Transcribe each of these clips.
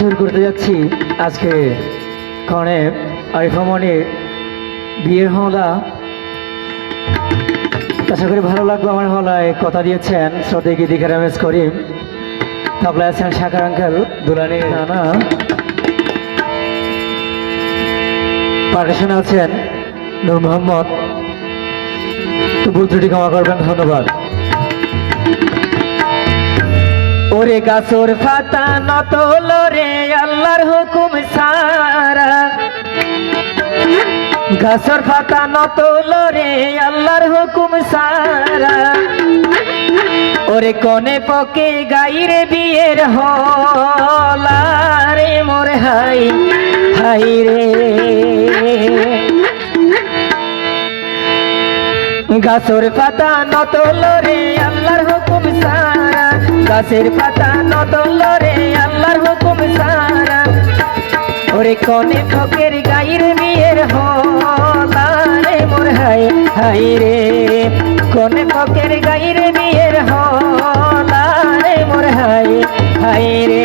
শুরু করতে যাচ্ছি আজকে কনে আরিফা মনির বিয়ের হলা। আশা করি ভালো লাগবে। আমার হলায় কথা দিয়েছেন শ্রদ্ধেয় গীতিকার রমেশ করিম, তবলায় আছেন শাকার আঙ্কেল, দুলানির নানা, পার্কাশনে আছেন নূর মোহাম্মদ। তো ভুল ত্রুটি ক্ষমা করবেন, ধন্যবাদ। ওরে গাছর ফাতা নতল রে আল্লাহর হুকুম সারা, গাছর ফাতা নতল রে আল্লাহর হুকুম সারা। ওরে কনে পকে গাইরে বিয়ের হলা রে মোর হাই হাই রে। গাছর পাতা নতল রে আল্লাহর হুকুম সারা, গাছের পাতা নতল রে আল্লাহর হুকুম সারা। ওরে কনে ফকের গাইর বিয়ের হলা রে মোর হাই হাই রে। কনে ফকের গাইর বিয়ের হলা রে মোর হাই হাই রে।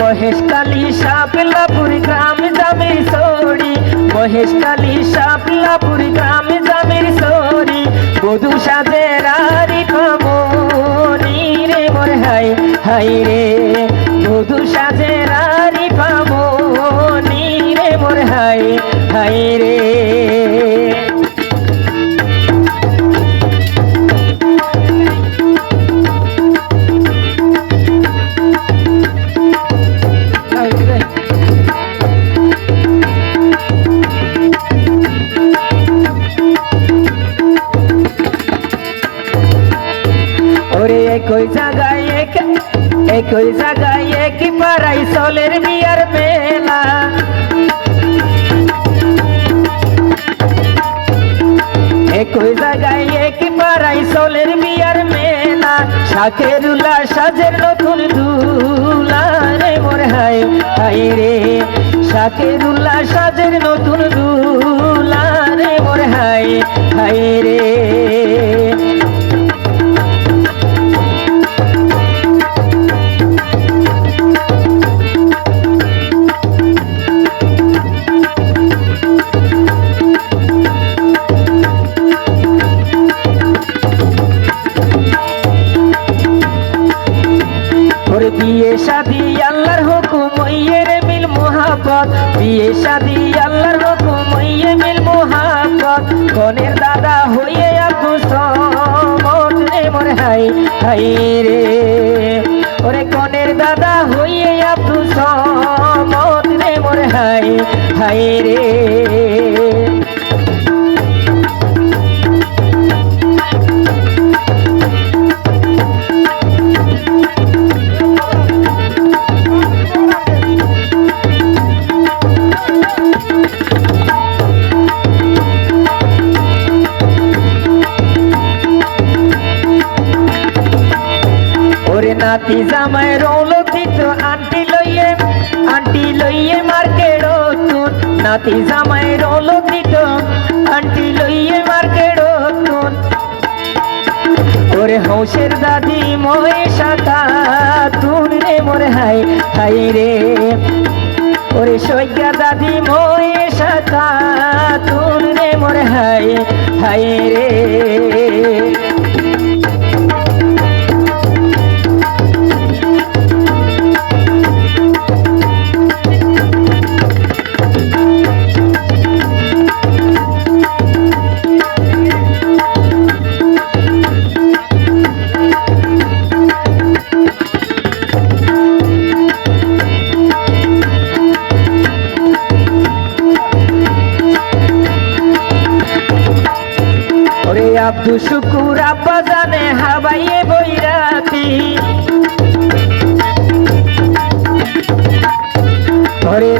মহেশ কালী শাপলাপুর গ্রাম জামির সরি, মহেশ কালী শাপলাপুর গ্রাম জামির সরি। বধূ সাজের আরিফা মনি রে মোর হাই হাই রে। বধূ সাজের আরিফা মনি রে মোর হাই হাই রে। একই জায়গায় একই পাড়াই চলের বিয়ার মেলা। একই জায়গায় একই পাড়াই চলের বিয়ার মেলা। শাকেরুল্লা সাজের নতুন দুলা রে মোর হাই হাই রে। শাকেরুল্লা সাজের নতুন দুলা রে মোর হাই হাই রে। বিয়ে শাদি আল্লাহর হুকুম ওইয়ের মিল মোহাব্বত, বিয়ে শাদি আল্লাহর হুকুম ওইয়ে মিল মোহাব্বত। কনের দাদা হইয়ে আব্দুল সমদ রে মোর হাই হাই রে। ওরে কনের দাদা হইয়ে আব্দুল সমদ রে মোর হাই হাই রে। নাতি জামাই রৌলতিত আন্টি লইয়ে মার্কেট তুন। নাতি জামাই রৌলতিত আন্টি লইয়ে মার্কেট তুন। ওরে হৌসের দাদি মোয়ে শাখা তুন রে মোর হাই হাই রে। ওরে সৈজ্ঞা দাদি মোয়ে শাখা তুন রে মোর হাই হাই রে। আব্দুল শুকুর আব্বা জানে হাবাইয়ে বৈরাতি। ওরে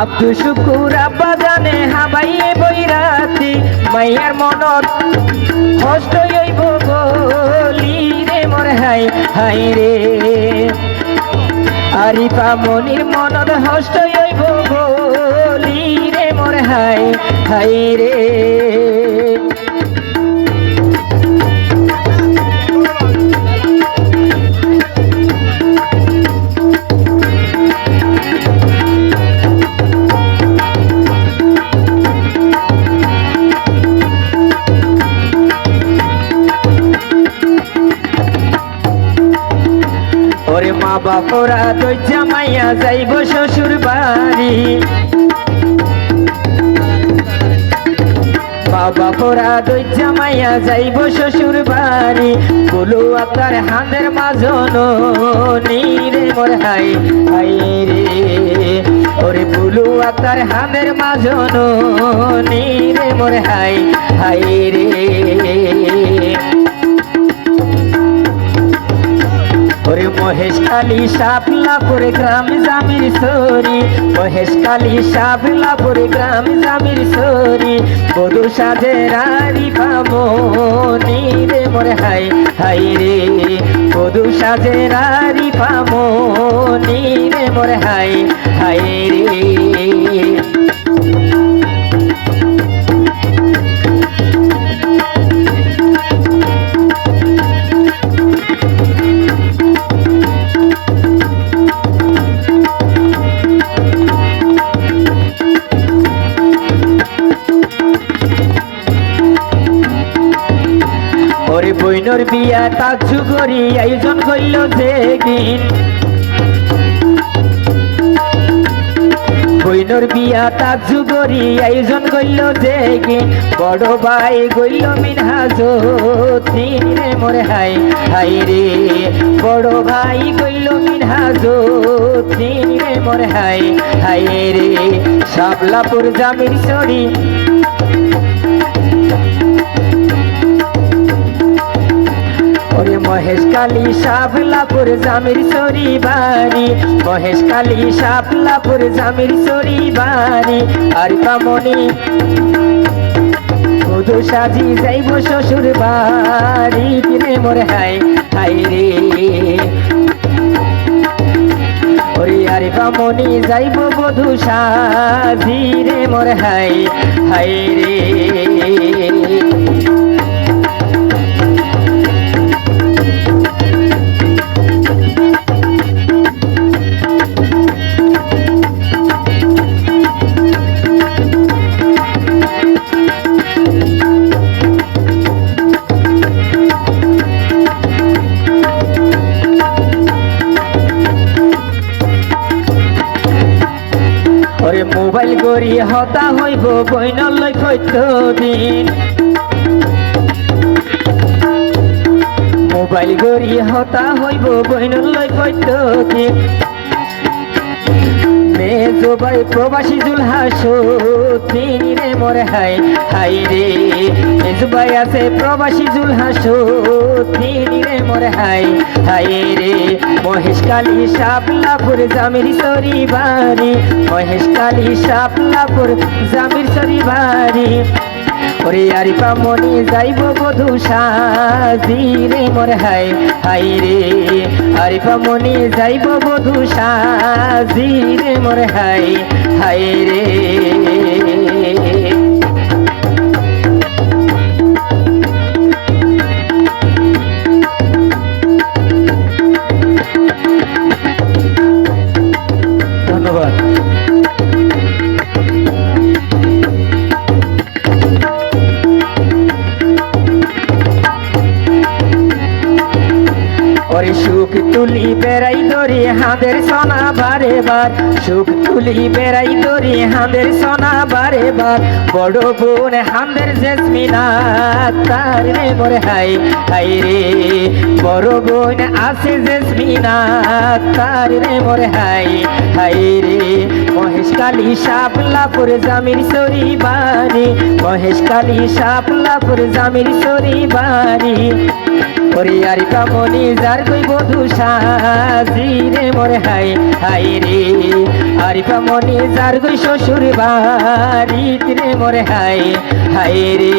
আব্দুল শুকুর আব্বা জানে হাবাইয়ে বৈরাতি। মাইয়ার মনত কষ্ট হইব বলি হাই রে আরিফা মনির মনত হষ্ট হইব বলি রে মোর হাই হাই রে ওরে মা বাপরা দই জামাইয়া যাইব শ্বশুর বাড়ি মা বাপরা দই জামাইয়া যাইব শ্বশুর বাড়ি বলু আপনার হাঁদের মাঝন রে মোর হাই হাই রে ওরে বলু আপনার হাঁদের মাঝন রে মোর হাই হাই রে ওরে মহেশখালী শাপলাপুর গ্রাম জামির সরি মহেশখালী শাপলাপুর গ্রাম জামির সরি বধু সাজের আরিফা মনি রে মোর হাই হাই রে বধু সাজের আরিফা মনি রে মোর হাই হাই রে ওরে বইনর বিয়া তাজু করি আয়োজন কইল যেদিন বইনর বিয়া তাজু করি আয়োজন কইল যেদিন বড় ভাই গইল মিনহাজুদ্দিন রে মোর হাই হাই রে বড় ভাই গইল মিনহাজুদ্দিন রে মোর হাই হাই রে শাপলাপুর জামির সরি ওরে মহেশখালী শাপলাপুর জামির সরি বাড়ি মহেশখালী শাপলাপুর জামির সরি বাড়ি আরিফা মনি বধু সাজি যাইব শ্বশুর বাড়ি রে মোর হাই হাই রে ওরে আরিফা মনি যাইব বধু সাজি রে মোর হাই হাই রে ওরে মোবাইল গড়ি হতা হইব বইনলৈ প্রত্যদিন মোবাইল গড়ি হতা হইব বইনলৈ প্রত্যদিন মেজবাই প্রবাসী জুলহাসুদ্দিন রে মোর হাই হাই রে মেজবাই আছে প্রবাসী জুলহাসুদ্দিন রে মোর হাই হাই রে মহেশখালী শাপলাপুর জামির সরি বাড়ি মহেশখালী শাপলাপুর জামির সরি বাড়ি ওরে আরিফা মনি যাইব বধু সাজি রে মোর হাই হাই রে আরিফা মনি যাইব বধু সাজি রে মোর হাই হাই রে ধন্যবাদ ওরে সুখ তুলি বেড়াই ধরি হাঁদের সোনা বারে বার সুখ তুলি বেড়াই ধরি হাঁদের সোনা বারে বার বড় বোন হাঁদের জেসমিনা তার রে মোর হাই হাই রে বড় বোন আছে জেসমিনা তার রে মোর হাই হাই রে মহেশখালী শাপলাপুর জামির সরি বাড়ি মহেশখালী শাপলাপুর জামির সরি বাড়ি ওরে আরিফা মনি যার কই বধু সাজি রে মোর হাই হাই রে আরিফা মনি যার কই শ্বশুর বাড়ি রে মোর হাই হাই রে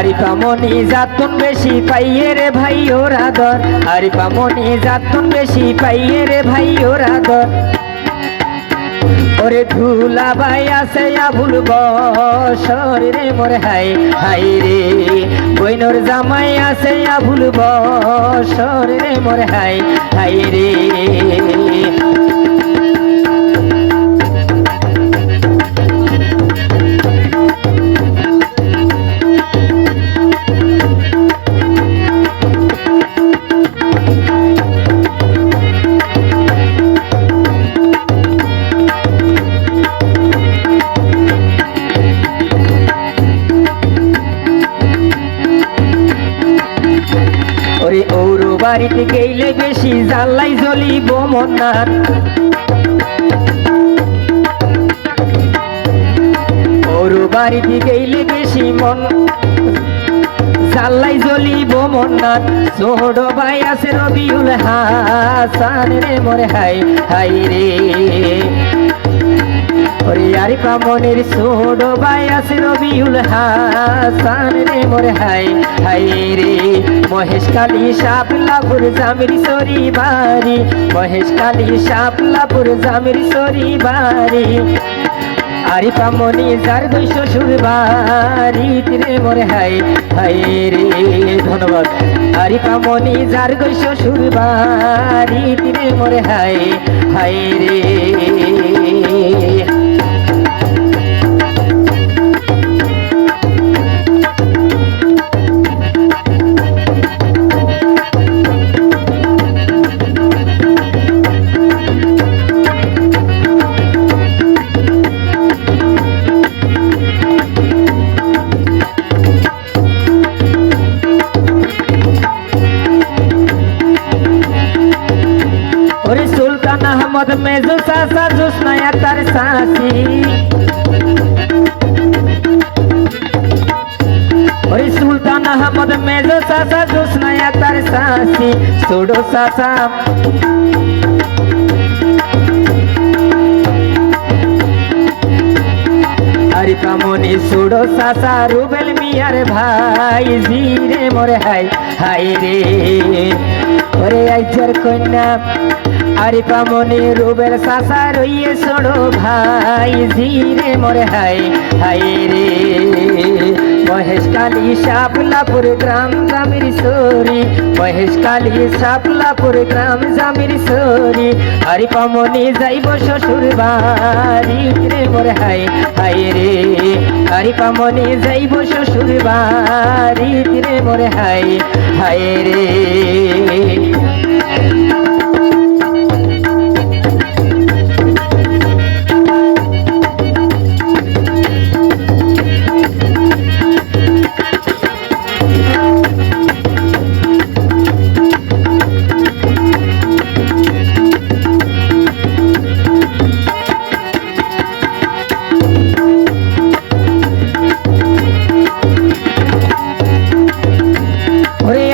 আরিফামণি যাতন বেশি পাইয়ে রে ভাই ওর আদর আরিফামণি যাতন বেশি পাইয়ে রে ভাই ওর আদর ওরে ধুলা ভাই আছে আবুল বসর রে মোর হাই হাই রে বইনর জামাই আছে আবুল বসর রে মোর হাই হাই রে ওরে ওর বাড়িতে গেলে বেশি জ্বালাই জ্বলিব মনার ওর বাড়িতে গেলে বেশি মন জ্বালাই জ্বলিব মনার ছোট ভাই আছে রবিউল হাসান রে মোরে হাই হাই রে ওরে আরিফামণির ছোট ভাই আছে রবিউল হাসান রে মোরে হাই হাই রে মহেশখালী শাপলাপুর জামির সরি বাড়ি মহেশখালী শাপলাপুর জামির সরি বাড়ি আরিফামণি যার দুই শ্বশুর বাড়ি রে মোরে হাই হাই রে ধন্যবাদ আরিফামণি যার দুই শ্বশুর বাড়ি রে মোরে হাই হাই রে ওরে সুলতান আহমদ মেজু চাচা জোসনায়া তার সাসি ওরে সুলতান আহমদ মেজু চাচা জোসনায়া তার সাসি ছোড়ো চাচা আরিফামণি ছোড়ো চাচা রুবেল মিয়ার ভাই জিরে মোরে হাই হাই রে ওরে আইজার কন্যা আরিফামণি রুবেল চাচা রইয়ে ছোড়ো ভাই জিরে মোরে হাই হাই রে মহেশখালী শাপলাপুর গ্রাম জামির সরি মহেশখালী শাপলাপুর গ্রাম জামির সরি আরিফামণি যাইব শ্বশুর বাড়ি রে মোরে হাই হাই রে আরিফামণি যাইব শ্বশুর বাড়ি রে মোরে হাই হাই রে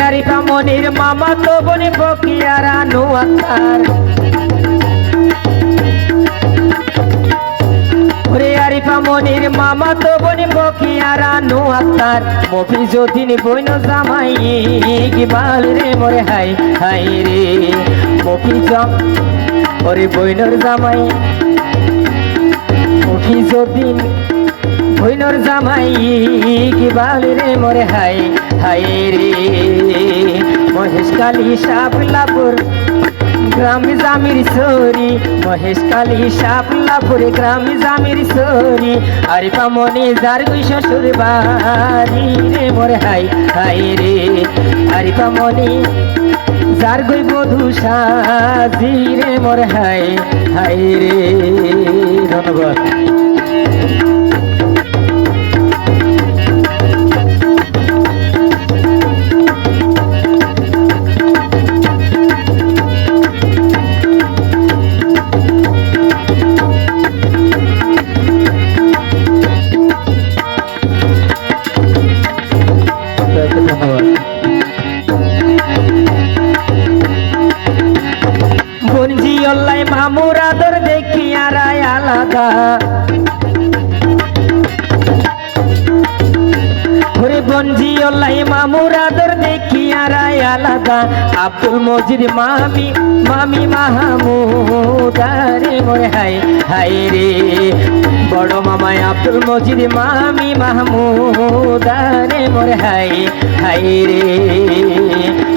আরিফামণির মামা তো বনে বকিয়ারা নোয়ার ওরে আরিফামণির মামা তো বনে বকিয়ারা নোয়ার মফিজউদ্দিন বইন জামাই গিবাল রে মোরে হাই হাই রে মফিজম ওরে বইনর জামাই মফিজউদ্দিন বইনর জামাই গিবাল রে মোরে হাই হাই রে মহেশখালী শাপলাপুর গ্রাম জামির সরি মহেশখালী শাপলাপুর গ্রাম জামির সরি আরিফামণি যার দুই শ্বশুর বাড়ি রে মোরে হাই হাই রে আরিফামণি যার গই বধূ সাজি রে মোরে হাই হাই রে ধন্যবাদ মামুর আদর দেখিয়া রায় আলাদা হরে বঞ্জি অলিউল্লাহ মামুর আদর দেখিয়া রায় আলাদা আব্দুল মজিদ মামি মামি মাহমুদ রে মোরে হাই হাই রে বড় মামায় আব্দুল মজিদ মামি মাহমুদ রে মোরে হাই হাই রে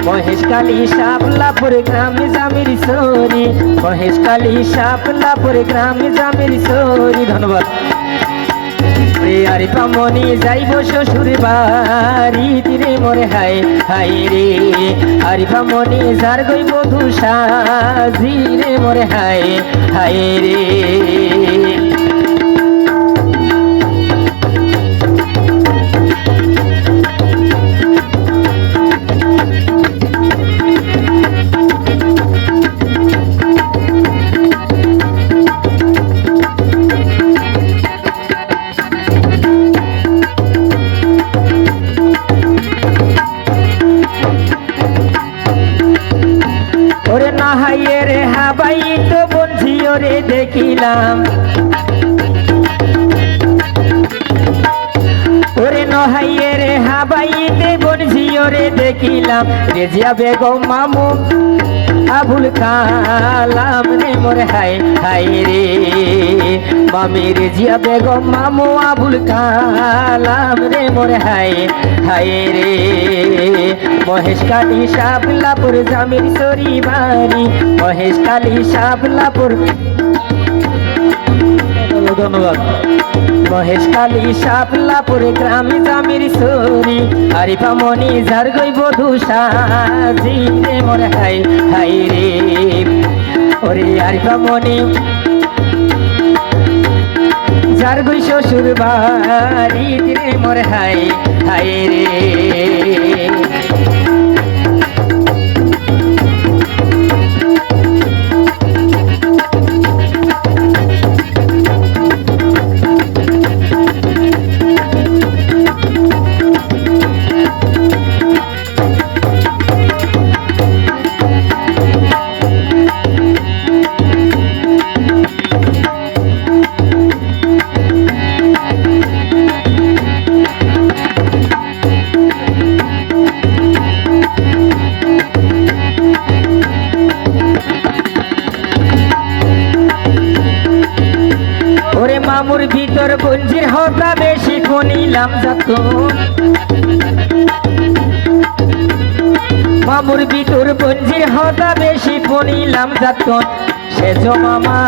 মহেশখালী শাপলাপুর গ্রামে জামির সরি মহেশখালী শাপলাপুর গ্রামে জামির সরি ধন্যবাদ আরিফা মনি যাইব শ্বশুর বাড়ি রে মোরে হাই হাই রে আরিফা মনি যার গই বধূ সাজি রে মোরে হাই হাই রে দেখিলাম ওরে নহাইয়ে রে হাবাইতে বনঝিও রে দেখিলাম রেজিয়া বেগম মামু আবুল কালাম রে মোরে হাই হাই রে মামি রেজিয়া বেগম মামু আবুল কালাম রে মোরে হাই হাই রে মহেশখালী শাপলাপুর জামির সরি বাড়ি মহেশখালী শাপলাপুর ধন্যবাদ মহেশখালী শাপলাপুর গ্রামে জামির সরি আরিফা মনি যার গই বধূ সাজি রে মোরে হাই হাই রে ওরে আরিফা মনি যার গই শ্বশুর বাড়ি রে মোরে হাই হাই রে মামুর ভিতর বঞ্জির হতা বেশি ফনিলাম যাত মামুর ভিতর বঞ্জির হতা বেশি ফনিলাম যাত সেজ মামা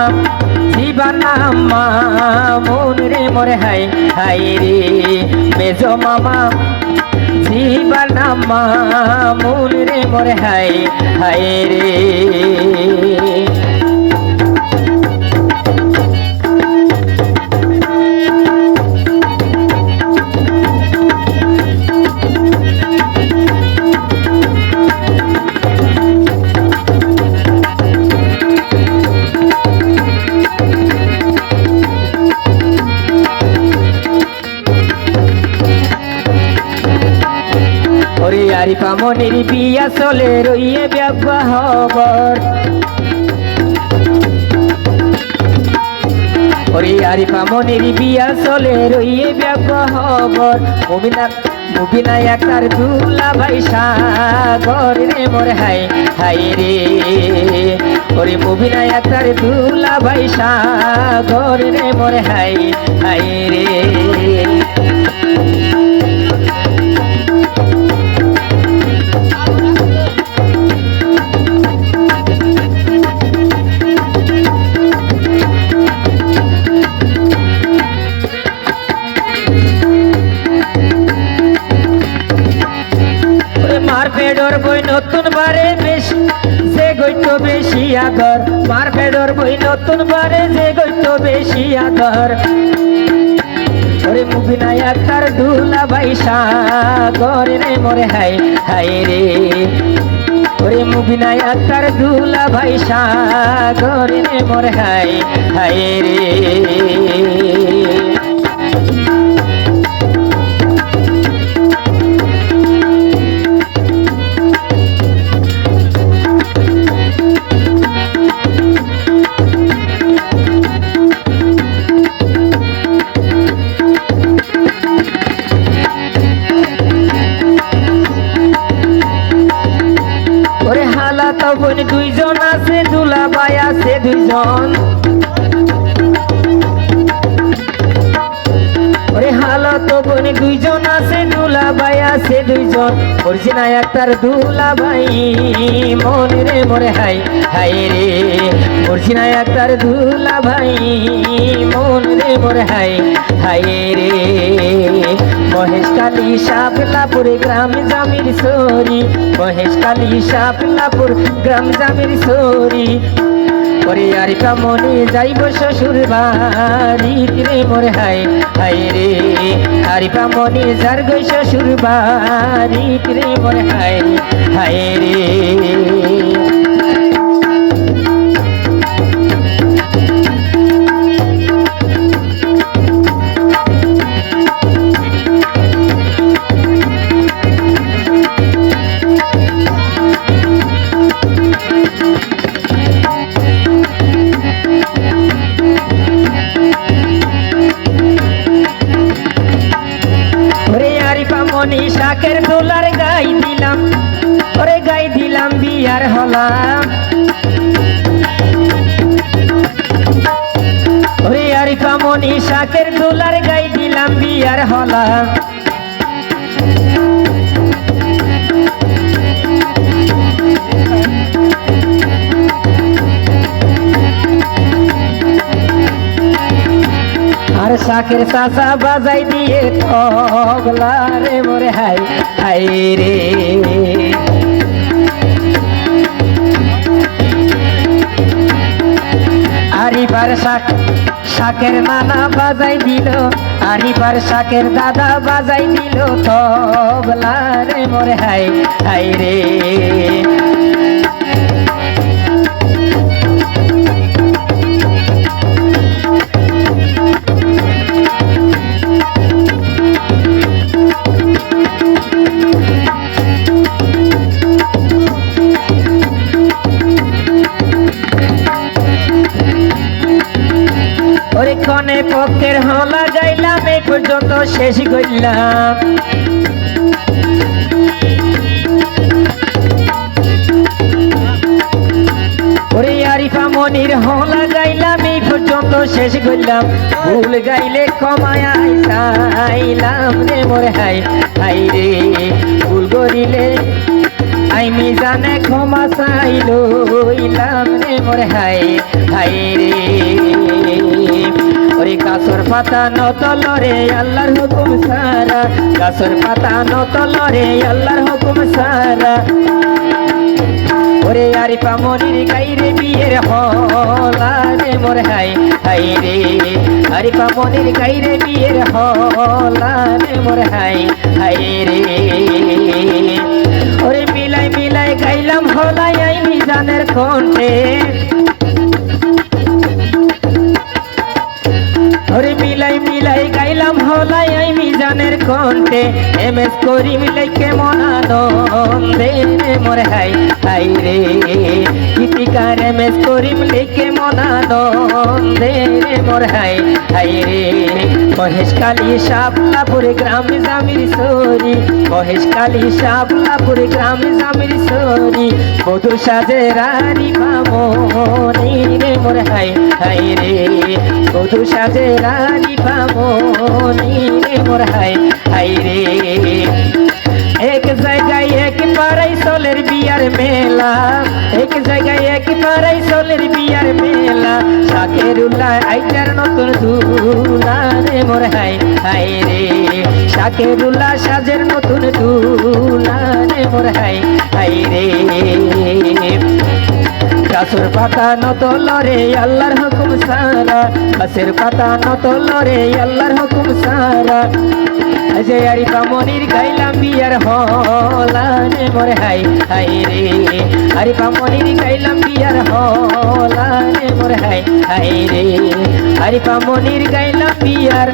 জীবানা মামুন রে মোরে হাই হাই রে মেজ মামা জীবানা মামুন রে মোরে হাই হাই রে আরিফা মনির বিয়া চলে রইয়ে ব্যবহার ওরে আরিফা মনির বিয়া চলে রইয়ে ব্যবহার মুবিনা একার দুলা ভাই সাগর রে মোরে হাই হাই রে ওরে মুবিনা একার দুলা ভাই সাগর রে মোরে হাই হাই রে মারপেডর বই নতুন বারে বেশি যে গইত বেশি আগর মারপেডর বই নতুন বারে যে গইত বেশি আগর ওরে মুবিনা একার দুলা ভাই সাগর রে মোরে হাই হাই রে ওরে মুবিনা একার দুলা ভাই সাগর রে মোরে হাই হাই রে জন মর্জিনা একটার দুলা ভাই মন রে মোরে হাই হাই রে মর্জিনা একটার দুলা ভাই মন রে মোরে হাই হাই রে মহেশখালী শাপলাপুর গ্রাম জামির সরি মহেশখালী শাপলাপুর গ্রাম জামির সরি ওরে আরিফা মনে যাইব শ্বশুর বাড়ি রে মোর হাই হাই রে আরিফা মনে যার গই শ্বশুর বাড়ি রে মোর হাই হাই রে মনি শাকের দোলার গাই দিলাম ওরে গাই দিলাম বিয়ার হলাম ওরে আরিফা মনি শাকের দোলার গাই দিলাম বিয়ার হলাম আর শাকের চাষা বাজাই দিয়ে তবলা রে মোরে হাই হাই রে আরিফার শাকের নানা বাজাই দিল আরিফার শাকের দাদা বাজাই দিল তবলা রে মোরে হাই হাই রে কনে পক্ষের হলা গাইলাম এই পর্যন্ত শেষ করলাম ওরে আরিফা মনির হলা গাইলাম এই পর্যন্ত শেষ করলাম ভুল গাইলে ক্ষমায় চাইলাম রে মোরে হাই হাই রে ভুল করিলে আমি জানে ক্ষমা চাইলাম রে মোরে হাই হাই রে ওরে গাছর পাতা নতলরে আল্লাহর হুকুম সারা গাছর পাতা নতলরে আল্লাহর হুকুম সারা ওরে আরিফা মনির গাইরে বিয়ের হলা রে মোর হাই হাই রে আরিফা মনির গাইরে বিয়ের হলা রে মোর হাই হাই রে ওরে মিলাই মিলাই গাইলাম হলাই আই মিজানের কণ্ঠে ওরে মিলাই মিলাই গাইলাম হলাই আই মিজানের কণ্ঠে এমএস করিম লাইকে মনানন্দে মোর হাই হাই রে গীতিকার এমএস করিম লাইকে মনানন্দে মোর হাই হাই রে মহেশখালী শাপলাপুর গ্রাম জামির সরি মহেশখালী শাপলাপুর গ্রাম জামির সরি বধূ সাজে আরিফা মনি রে মোর হাই হাই রে বধূ সাজে আরিফা মনি রে মোর হাই হাই রে এক জায়গায় এক পাড়াই সোলের বিয়ার মেলা এক জায়গায় এক পাড়াই সোলের বিয়ার মেলা শাকেরুল্লাহ আইটার নতুন দুলা রে মোর হাই হাই রে শাকেরুল্লাহ সাজের নতুন দুলা রে মোর হাই হাই রে গাছের পাতা নতলরে আল্লাহর হুকুম সারা গাছের পাতা নতলরে আল্লাহর হুকুম সারা যে আরিফা মনির গাইলাম বিয়ার হলা রে মোর হাই হাই রে আরিফা মনির গাইলাম বিয়ার হলা রে মোর হাই হাই রে আরিফা মনির গাইলাম বিয়ার